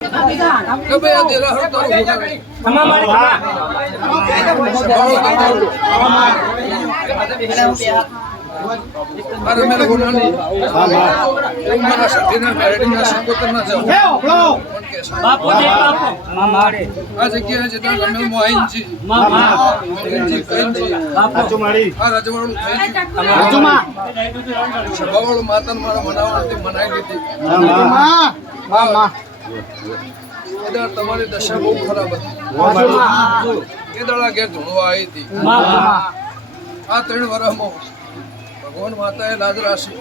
अरे मेरे गुनानी मारा सटीना बेडिंगा संकोतना जाओ बापू देख बापू मारे आज के है जता गमे मोहिंजी मामा जी कहिंजी बापू मारी आ रजवाड़ू थई रजुमा सबावळ मातन मारा मनावती मनाई લીધી मामा मामा એદા તમારી દશા બહુ ખરાબ હતી એ દળા ઘેર ધૂણવા આવી હતી આ 3 વર્ષમાં ભગવાન માતાએ લાજ રાશી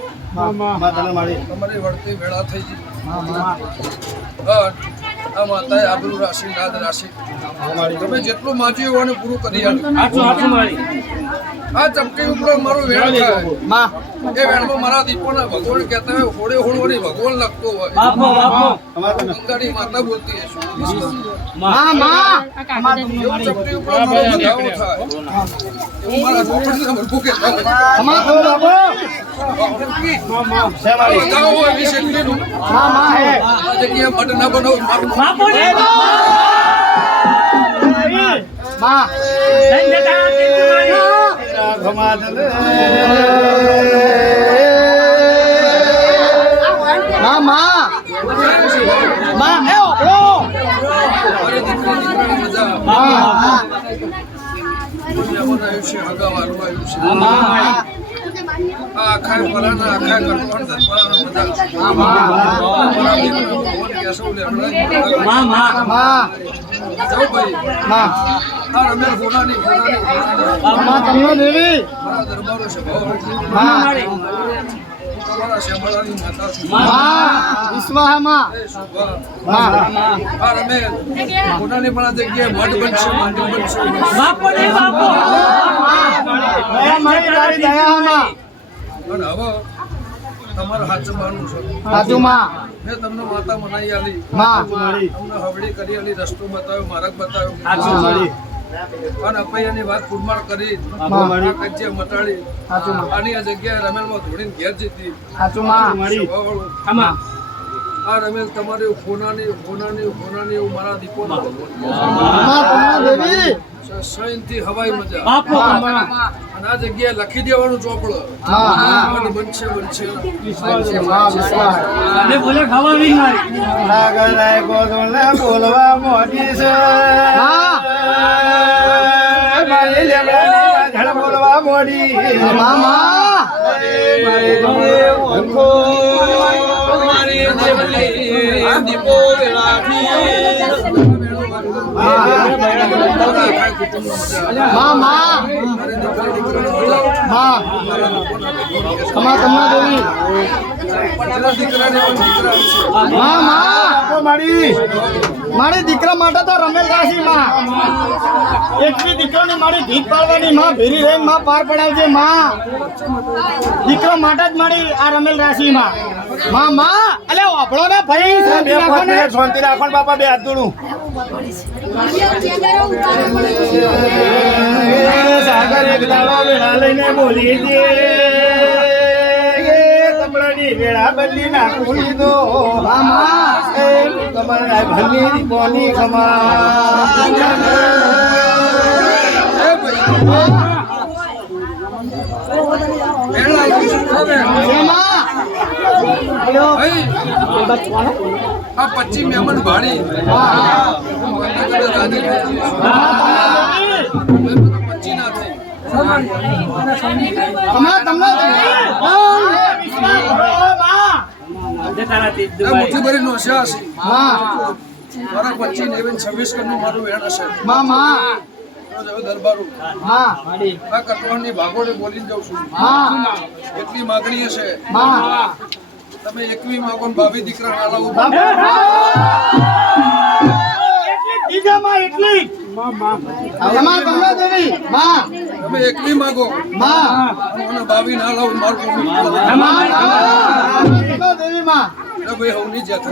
તમારી વળતી વેળા થઈ ગઈ આ માતાએ આબરૂ રાશી લાજ રાશી તમે જેટલું માજ્યું એવાને પૂરું કરી આ ચપટી ઉપર મારું વેણ થાય એ વેણમાં મારા દીપોના ભગવાન કહેતા હોય હોડે હોડવાની ભગવાન લખતો હોય ગંગાની માતા બોલતી હશે ચપટી ઉપર મારો વધાવો થાય એવું મારા ભગવાનને ભરપૂર કહેતા હોય વધાવો હોય વિશે એટલીનું આ જગ્યાએ મઢ ના બનાવું આખા ફલાના આખા કટવાણ ધરવાના બધા જાઓ ભાઈ આ રમેલ ગોનાની દેવી મારા દરબારો છે તમારા શ્યામળાની માતા છે વિશ્વાહમાં આ રમેલ ગોનાની પણ જગ્યાએ મઢ બનશે મંદિર બનશે બાપો ને બાપો મારી તારી દયામાં અને હવે તમારા હાથ માનું છે હાજુમાં મેં તમને માતા મનાઈ આલી તમને હવડી કરી આલી રસ્તો બતાવ્યો માર્ગ બતાવ્યો અને અપૈયાની વાત પુરમાર કરી કજ્જે મટાડી આની આ જગ્યાએ રમેલમાં ધોડીને ઘેર જીતી આ રમેલ તમારી હોનાની એવું મારા દીપોના સૈનથી હવાઈ મજા અને આ જગ્યાએ લખી દેવાનું ચોપડો બનશે બોલવા મોટી છે બોલવા મોડી મારી દીકરા માટે તો રમેલ રાશી માં એકવી દીકરાની મારી ભીખ પાડવાની માં ભેરી રહી માં પાર પડાવજે માં દીકરા માટે જ મારી આ રમેલ રાશી માં અલે વાપડો ને ભાઈ શાંતિ રાખો ને બાપા બે હાથ જોડું સાગર એક દાડો વેળા લઈને બોલી દે કપડાની વેળા બદલી નાખું લીધો તમારા ભલી કોની આ 25 મહેમાન ભાડી મુઠ્ઠી ભરી નો હશે મારા 25 ને 26 કનું મારું વેણ હશે દરબારું આ કટવાણની ભાગોળે બોલીને જાઉં છું એટલી માગણી હશે તમે 21 માગો ને ભાભી દીકરા ના લાવો તમે 21 માગો અને ભાભી ના લાવો મારું દેવી માં ભાઈ હું નહીં જતો